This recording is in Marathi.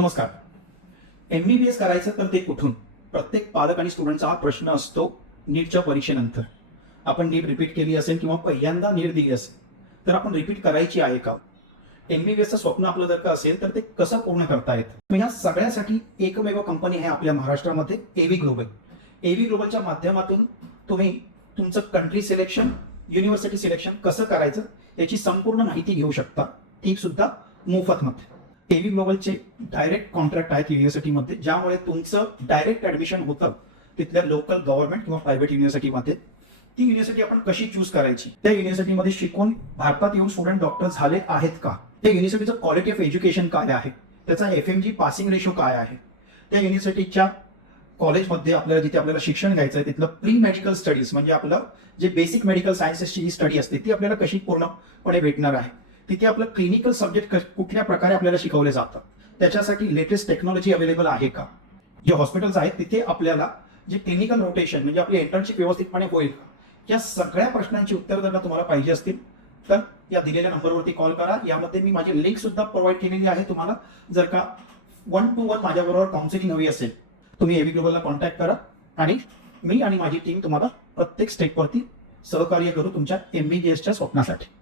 नमस्कार. MBBS करायचं तर ते कुठून? प्रत्येक पालक आणि स्टुडंटचा हा प्रश्न असतो नीटच्या परीक्षेनंतर. आपण नीट रिपीट केली असेल किंवा पहिल्यांदा नीट दिली असेल तर आपण रिपीट करायची आहे का? MBBSचं स्वप्न आपलं जर का असेल तर ते कसं पूर्ण करता येतं? ह्या सगळ्यासाठी एकमेव कंपनी आहे आपल्या महाराष्ट्रामध्ये एव्ही ग्लोबल. एव्ही ग्लोबलच्या माध्यमातून तुम्ही तुमचं कंट्री सिलेक्शन, युनिव्हर्सिटी सिलेक्शन कसं करायचं याची संपूर्ण माहिती घेऊ शकता, ती सुद्धा मोफतमध्ये. एव्ही ग्लोबलचे डायरेक्ट कॉन्ट्रॅक्ट आहेत युनिव्हर्सिटीमध्ये, ज्यामुळे तुमचं डायरेक्ट ऍडमिशन होतं तिथल्या लोकल गव्हर्नमेंट किंवा प्रायव्हेट युनिव्हर्सिटीमध्ये. ती युनिव्हर्सिटी आपण कशी चूज करायची? त्या युनिव्हर्सिटीमध्ये शिकून भारतात येऊन स्टुडंट डॉक्टर झाले आहेत का? त्या युनिव्हर्सिटीचं क्वालिटी ऑफ एज्युकेशन काय आहे? त्याचा FMG पासिंग रेशो काय आहे? त्या युनिव्हर्सिटीच्या कॉलेजमध्ये आपल्याला जिथे आपल्याला शिक्षण घ्यायचं आहे तिथलं प्री मेडिकल स्टडीज म्हणजे आपलं जे बेसिक मेडिकल सायन्सेसची जी स्टडी असते ती आपल्याला कशी पूर्णपणे भेटणार आहे? तिथे आपलं क्लिनिकल सब्जेक्ट कुठल्या प्रकारे आपल्याला शिकवले जातात, त्याच्यासाठी लेटेस्ट टेक्नॉलॉजी अवेलेबल आहे का? जे हॉस्पिटल्स आहेत तिथे आपल्याला जे क्लिनिकल रोटेशन म्हणजे आपली इंटर्नशिप व्यवस्थितपणे होईल का? या सगळ्या प्रश्नांची उत्तर जर तुम्हाला पाहिजे असतील तर या दिलेल्या नंबरवरती कॉल करा. यामध्ये मी माझी लिंक सुद्धा प्रोव्हाइड केलेली आहे. तुम्हाला जर का 1-to-1 माझ्याबरोबर काउन्सिलिंग हवी असेल तुम्ही एव्ही ग्लोबलला कॉन्टॅक्ट करा आणि मी आणि माझी टीम तुम्हाला प्रत्येक स्टेपवरती सहकार्य करू तुमच्या MBBSच्या स्वप्नासाठी.